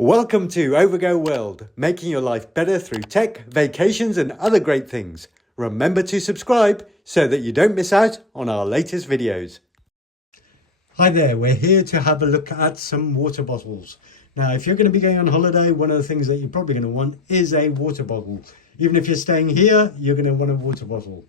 Welcome to Overgo World, making your life better through tech, vacations and other great things. Remember to subscribe so that you don't miss out on our latest videos. Hi there, we're here to have a look at some water bottles. Now, if you're going to be going on holiday, one of the things that you're probably going to want is a water bottle. Even if you're staying here, you're going to want a water bottle.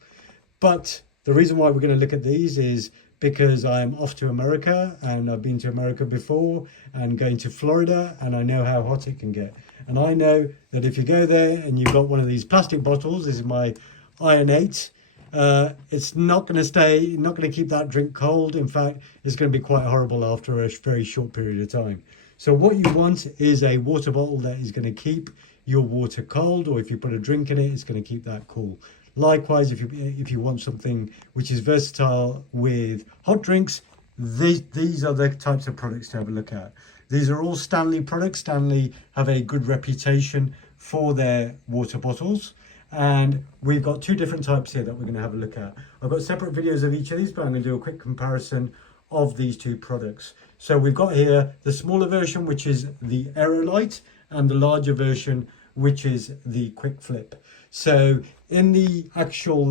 But the reason why we're going to look at these is because I'm off to America, and I've been to America before and going to Florida, and I know how hot it can get. And I know that if you go there and you've got one of these plastic bottles, this is my Iron 8, it's not going to keep that drink cold. In fact, it's going to be quite horrible after a very short period of time. So what you want is a water bottle that is going to keep your water cold, or if you put a drink in it, it's going to keep that cool. Likewise, if you want something which is versatile with hot drinks, these are the types of products to have a look at. These are all Stanley products. Stanley have a good reputation for their water bottles. And we've got two different types here that we're going to have a look at. I've got separate videos of each of these, but I'm going to do a quick comparison of these two products. So we've got here the smaller version, which is the Aerolight, and the larger version, which is the Quick Flip. So in the actual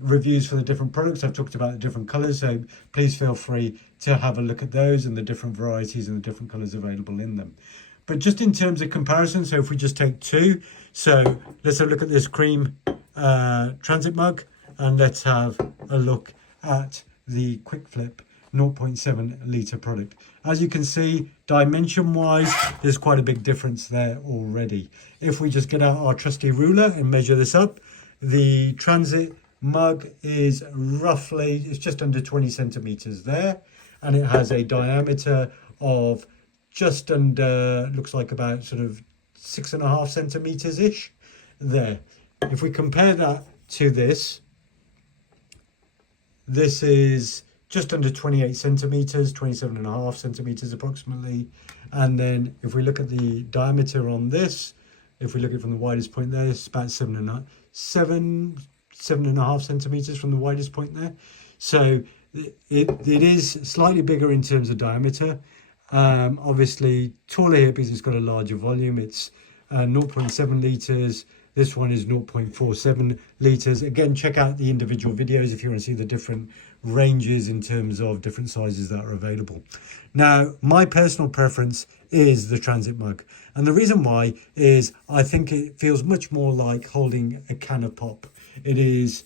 reviews for the different products, I've talked about the different colors, so please feel free to have a look at those and the different varieties and the different colors available in them. But just in terms of comparison, so if we just take two, so let's have a look at this cream transit mug, and let's have a look at the Quick Flip 0.7 litre product. As you can see, dimension wise, there's quite a big difference there already. If we just get out our trusty ruler and measure this up, the transit mug is roughly, it's just under 20 centimeters there, and it has a diameter of just under, looks like about sort of 6.5 centimeters ish there. If we compare that to this is just under 28 centimeters, 27.5 centimeters approximately. And then if we look at the diameter on this, if we look at it from the widest point there, it's about 7.5 centimeters from the widest point there. So it is slightly bigger in terms of diameter. Obviously taller here because it's got a larger volume. It's 0.7 litres. This one is 0.47 litres. Again, check out the individual videos if you want to see the different ranges in terms of different sizes that are available. Now, my personal preference is the transit mug. And the reason why is I think it feels much more like holding a can of pop. It is,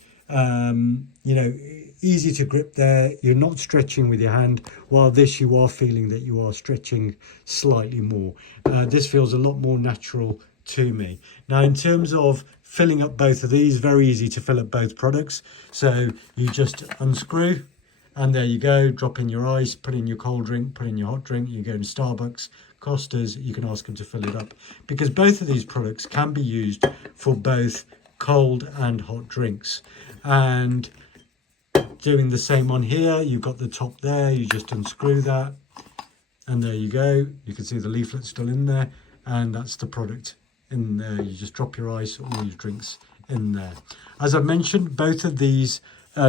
easy to grip there. You're not stretching with your hand, while this you are feeling that you are stretching slightly more. This feels a lot more natural to me. Now, in terms of filling up both of these, very easy to fill up both products. So you just unscrew, and there you go. Drop in your ice, put in your cold drink, put in your hot drink. You go to Starbucks, Costa's, you can ask them to fill it up, because both of these products can be used for both cold and hot drinks. And doing the same on here, you've got the top there, you just unscrew that, and there you go. You can see the leaflet still in there, and that's the product in there. You just drop your ice or your drinks in there. As I mentioned, both of these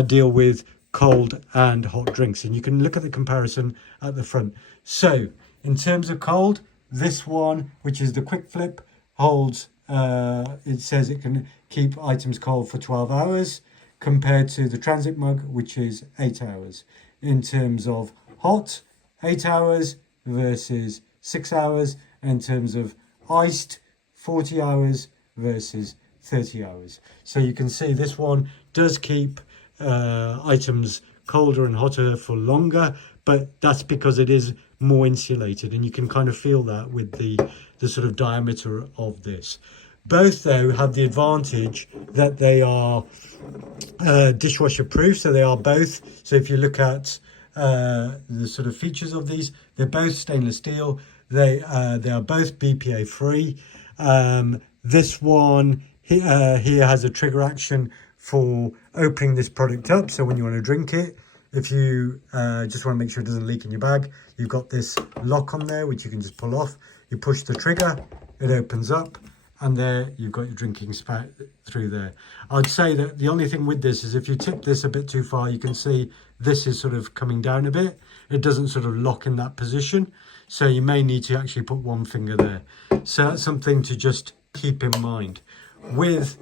deal with cold and hot drinks, and you can look at the comparison at the front. So in terms of cold, this one, which is the Quick Flip, holds it says it can keep items cold for 12 hours compared to the transit mug, which is 8 hours. In terms of hot, 8 hours versus 6 hours. And in terms of iced, 40 hours versus 30 hours. So you can see this one does keep items colder and hotter for longer, but that's because it is more insulated, and you can kind of feel that with the sort of diameter of this. Both, though, have the advantage that they are dishwasher proof, so they are both. So if you look at the sort of features of these, they're both stainless steel. They are both BPA free. This one here has a trigger action for opening this product up. So when you want to drink it, if you just want to make sure it doesn't leak in your bag, you've got this lock on there, which you can just pull off. You push the trigger, it opens up, and there you've got your drinking spout through there. I'd say that the only thing with this is if you tip this a bit too far, you can see this is sort of coming down a bit. It doesn't sort of lock in that position, so you may need to actually put one finger there. So that's something to just keep in mind. With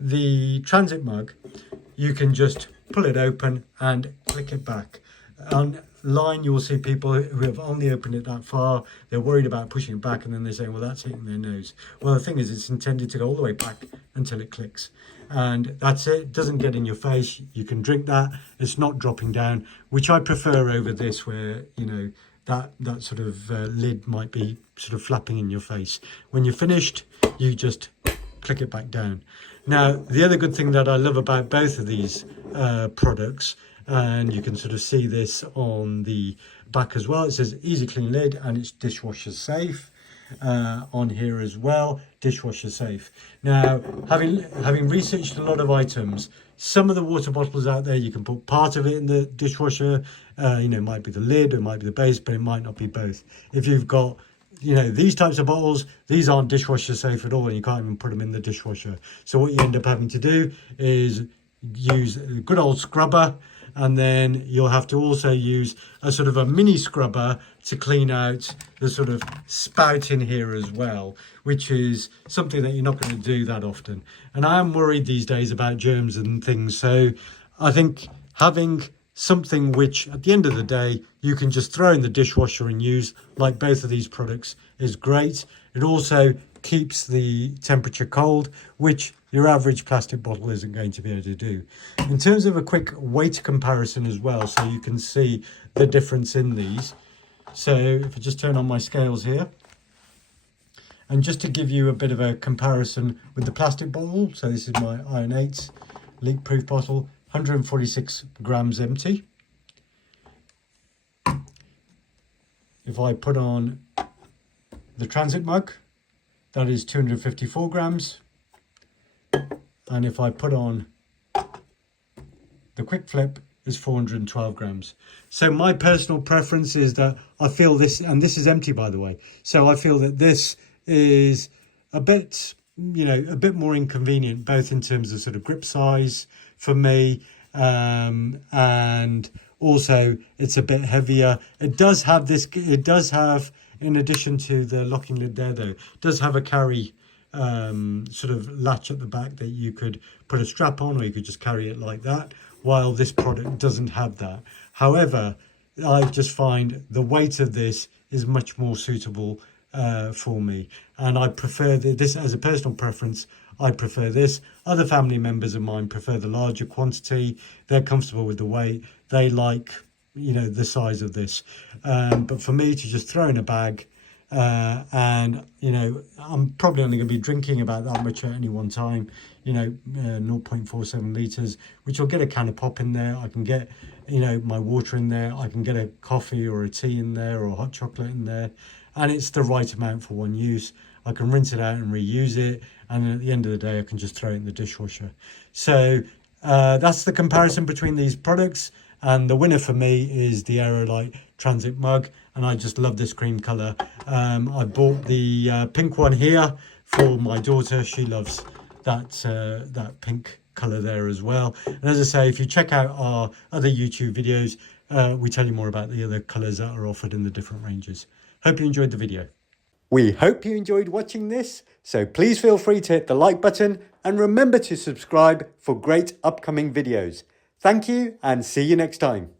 the transit mug, you can just pull it open and click it back. Online, you will see people who have only opened it that far. They're worried about pushing it back, and then they're saying, well, that's hitting their nose. Well, the thing is, it's intended to go all the way back until it clicks. And that's it. It doesn't get in your face. You can drink that. It's not dropping down, which I prefer over this where, you know, that sort of lid might be sort of flapping in your face. When you're finished, you just click it back down. Now, the other good thing that I love about both of these products, and you can sort of see this on the back as well, it says easy clean lid and it's dishwasher safe. On here as well, dishwasher safe. Now, having researched a lot of items, some of the water bottles out there, you can put part of it in the dishwasher. You know, it might be the lid, it might be the base, but it might not be both. If you've got, you know, these types of bottles, these aren't dishwasher safe at all, and you can't even put them in the dishwasher. So what you end up having to do is use a good old scrubber, and then you'll have to also use a sort of a mini scrubber to clean out the sort of spout in here as well, which is something that you're not going to do that often. And I am worried these days about germs and things, so I think having something which at the end of the day you can just throw in the dishwasher and use, like both of these products, is great. It also keeps the temperature cold, which your average plastic bottle isn't going to be able to do. In terms of a quick weight comparison as well, so you can see the difference in these. So if I just turn on my scales here, and just to give you a bit of a comparison with the plastic bottle, so this is my Iron 8 leak proof bottle, 146 grams empty. If I put on the transit mug, that is 254 grams. And if I put on the quick flip, is 412 grams. So my personal preference is that I feel this, and this is empty by the way, so I feel that this is a bit, you know, a bit more inconvenient, both in terms of sort of grip size for me, and also it's a bit heavier. It does have this, it does have, in addition to the locking lid there though, it does have a carry sort of latch at the back that you could put a strap on, or you could just carry it like that, while this product doesn't have that. However, I just find the weight of this is much more suitable for me, and I prefer this as a personal preference. I prefer this. Other family members of mine prefer the larger quantity. They're comfortable with the weight. They like, you know, the size of this, but for me to just throw in a bag, and you know, I'm probably only going to be drinking about that much at any one time, you know, 0.47 litres, which will get a can of pop in there. I can get, you know, my water in there. I can get a coffee or a tea in there, or hot chocolate in there, and it's the right amount for one use. I can rinse it out and reuse it, and at the end of the day I can just throw it in the dishwasher. So that's the comparison between these products, and the winner for me is the Aerolight Transit Mug, and I just love this cream colour. I bought the pink one here for my daughter. She loves that pink colour there as well. And as I say, if you check out our other YouTube videos, we tell you more about the other colours that are offered in the different ranges. Hope you enjoyed the video. We hope you enjoyed watching this, so please feel free to hit the like button and remember to subscribe for great upcoming videos. Thank you and see you next time.